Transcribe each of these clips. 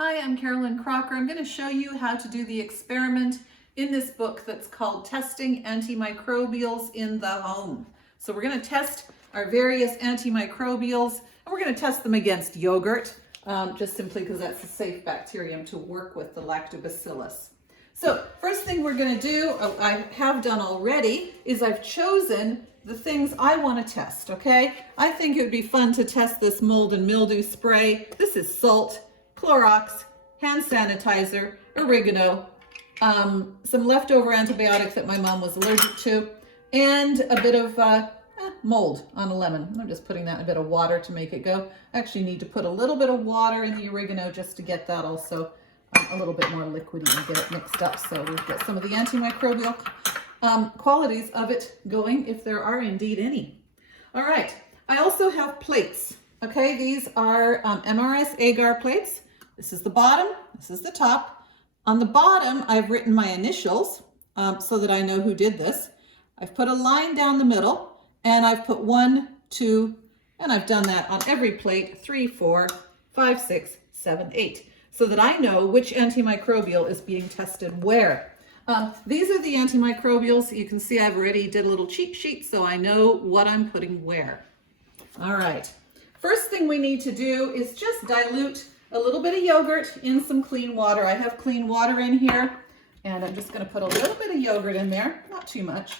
Hi, I'm Carolyn Crocker. I'm going to show you how to do the experiment in this book that's called Testing Antimicrobials in the Home. So we're going to test our various antimicrobials, and we're going to test them against yogurt, just simply because that's a safe bacterium to work with, the lactobacillus. So first thing we're going to do, I have done already, is I've chosen the things I want to test, okay? I think it would be fun to test this mold and mildew spray. This is salt, Clorox, hand sanitizer, oregano, some leftover antibiotics that my mom was allergic to, and a bit of mold on a lemon. I'm just putting that in a bit of water to make it go. I actually need to put a little bit of water in the oregano just to get that also a little bit more liquidy and get it mixed up, so we'll get some of the antimicrobial qualities of it going, if there are indeed any. All right, I also have plates. Okay, these are MRS agar plates. This is the bottom, this is the top. On the bottom, I've written my initials so that I know who did this. I've put a line down the middle, and I've put 1, 2, and I've done that on every plate, 3, 4, 5, 6, 7, 8, so that I know which antimicrobial is being tested where. These are the antimicrobials. You can see I've already did a little cheat sheet, so I know what I'm putting where. All right. First thing we need to do is just dilute a little bit of yogurt in some clean water. I have clean water in here, and I'm just going to put a little bit of yogurt in there, not too much,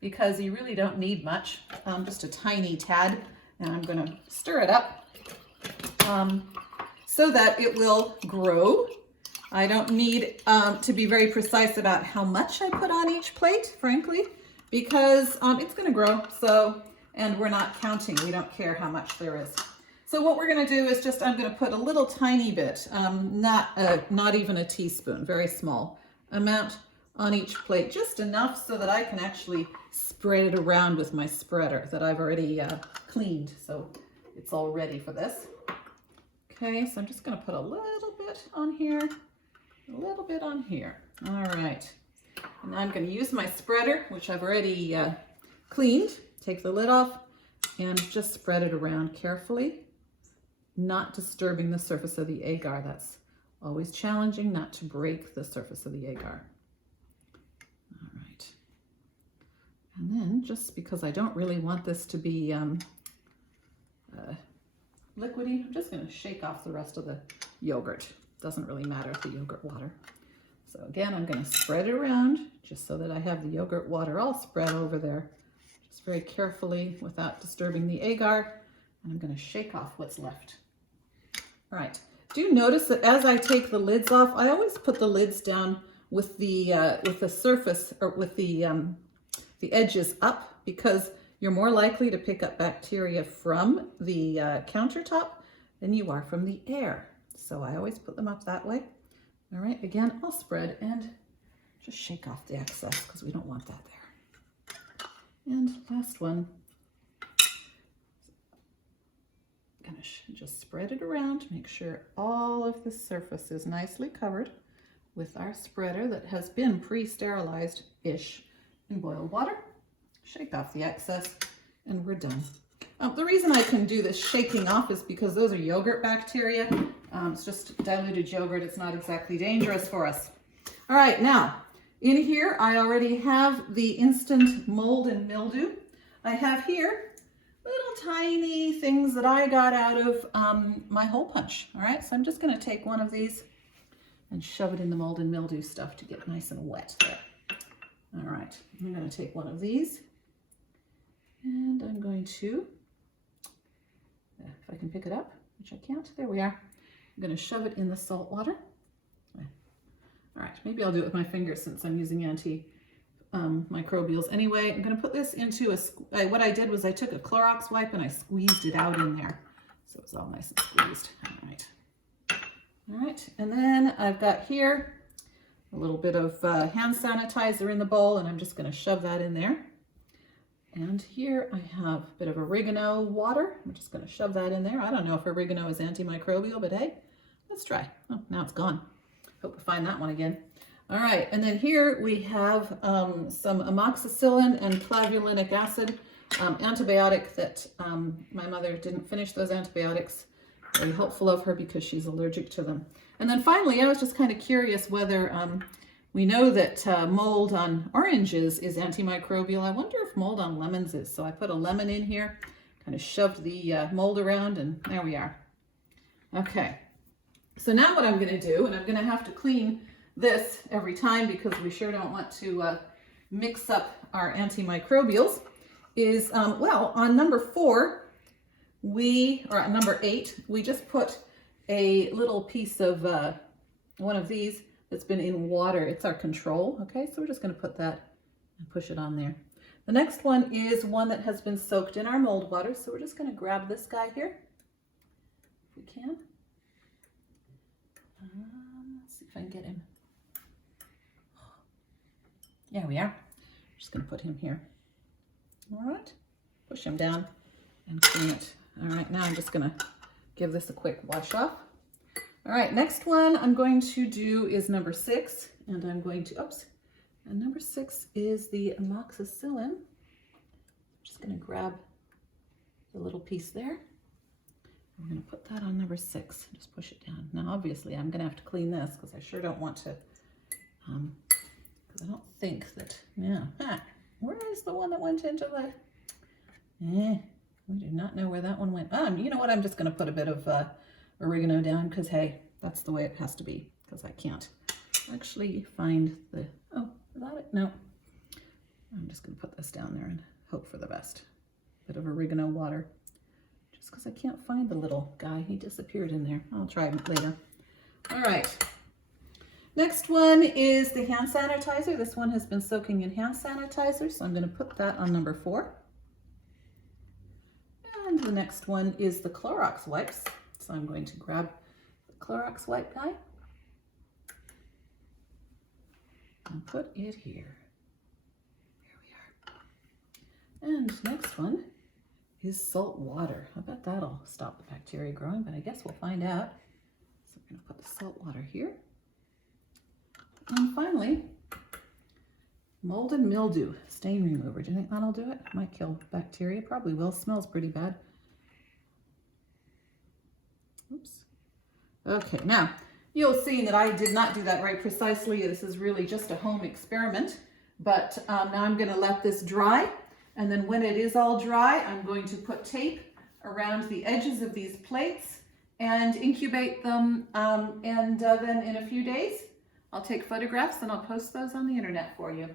because you really don't need much, just a tiny tad, and I'm going to stir it up so that it will grow. I don't need to be very precise about how much I put on each plate, frankly, because it's going to grow, and we're not counting. We don't care how much there is. So what we're going to do is just, I'm going to put a little tiny bit, not even a teaspoon, very small amount on each plate, just enough so that I can actually spread it around with my spreader that I've already cleaned. So it's all ready for this. Okay, so I'm just going to put a little bit on here, a little bit on here. All right. And now I'm going to use my spreader, which I've already cleaned. Take the lid off and just spread it around carefully, not disturbing the surface of the agar. That's always challenging, not to break the surface of the agar. All right. And then, just because I don't really want this to be liquidy, I'm just going to shake off the rest of the yogurt. Doesn't really matter if the yogurt water. So again, I'm going to spread it around just so that I have the yogurt water all spread over there. Just very carefully without disturbing the agar. And I'm going to shake off what's left. All right. Do notice that as I take the lids off, I always put the lids down with the surface, or with the edges up, because you're more likely to pick up bacteria from the countertop than you are from the air. So I always put them up that way. All right. Again, I'll spread and just shake off the excess because we don't want that there. And last one. I'm going to just spread it around to make sure all of the surface is nicely covered with our spreader that has been pre-sterilized-ish in boiled water. Shake off the excess, and we're done. The reason I can do this shaking off is because those are yogurt bacteria. It's just diluted yogurt. It's not exactly dangerous for us. All right, now, in here, I already have the instant mold and mildew. I have here little tiny things that I got out of my hole punch. All right, so I'm just going to take one of these and shove it in the mold and mildew stuff to get nice and wet there. All right, I'm going to take one of these, and I'm going to, if I can pick it up, which I can't, there we are. I'm going to shove it in the salt water. All right, maybe I'll do it with my fingers since I'm using antimicrobials anyway. I'm going to put this into what I did was I took a Clorox wipe and I squeezed it out in there. So it's all nice and squeezed. All right. All right, and then I've got here a little bit of hand sanitizer in the bowl, and I'm just going to shove that in there. And here I have a bit of oregano water. I'm just going to shove that in there. I don't know if oregano is antimicrobial, but hey, let's try. Oh, now it's gone. Hope we find that one again. All right, and then here we have some amoxicillin and clavulanic acid antibiotic that my mother didn't finish those antibiotics Very helpful of her because she's allergic to them. And then finally, I was just kind of curious whether we know that mold on oranges is antimicrobial. I wonder if mold on lemons is. So I put a lemon in here, kind of shoved the mold around, and there we are. Okay, so now what I'm going to do, and I'm going to have to clean this every time because we sure don't want to mix up our antimicrobials, is, well, on number 4, or on number 8, we just put a little piece of one of these that's been in water. It's our control, okay? So we're just going to put that and push it on there. The next one is one that has been soaked in our mold water, so we're just going to grab this guy here, if we can. Let's see if I can get him. There we are. Just going to put him here. All right, push him down and clean it. All right, now I'm just going to give this a quick wash off. All right, next one I'm going to do is number 6, and I'm going to, and number 6 is the amoxicillin. I'm just going to grab the little piece there. I'm going to put that on number 6, just push it down. Now, obviously, I'm going to have to clean this because I sure don't want to, because I don't think that, where is the one that went into the, we do not know where that one went. You know what, I'm just going to put a bit of oregano down because, hey, that's the way it has to be because I can't actually find the, is that it? No. I'm just going to put this down there and hope for the best. Bit of oregano water. Just because I can't find the little guy. He disappeared in there. I'll try it later. All right. Next one is the hand sanitizer. This one has been soaking in hand sanitizer, so I'm going to put that on number 4. And the next one is the Clorox wipes. So I'm going to grab the Clorox wipe guy and put it here. There we are. And next one is salt water. I bet that'll stop the bacteria growing, but I guess we'll find out. So we're going to put the salt water here. And finally, mold and mildew stain remover. Do you think that'll do it? Might kill bacteria. Probably will. Smells pretty bad. Oops. Okay, now you'll see that I did not do that very precisely. This is really just a home experiment, but now I'm going to let this dry, and then when it is all dry, I'm going to put tape around the edges of these plates and incubate them, and then in a few days I'll take photographs and I'll post those on the internet for you.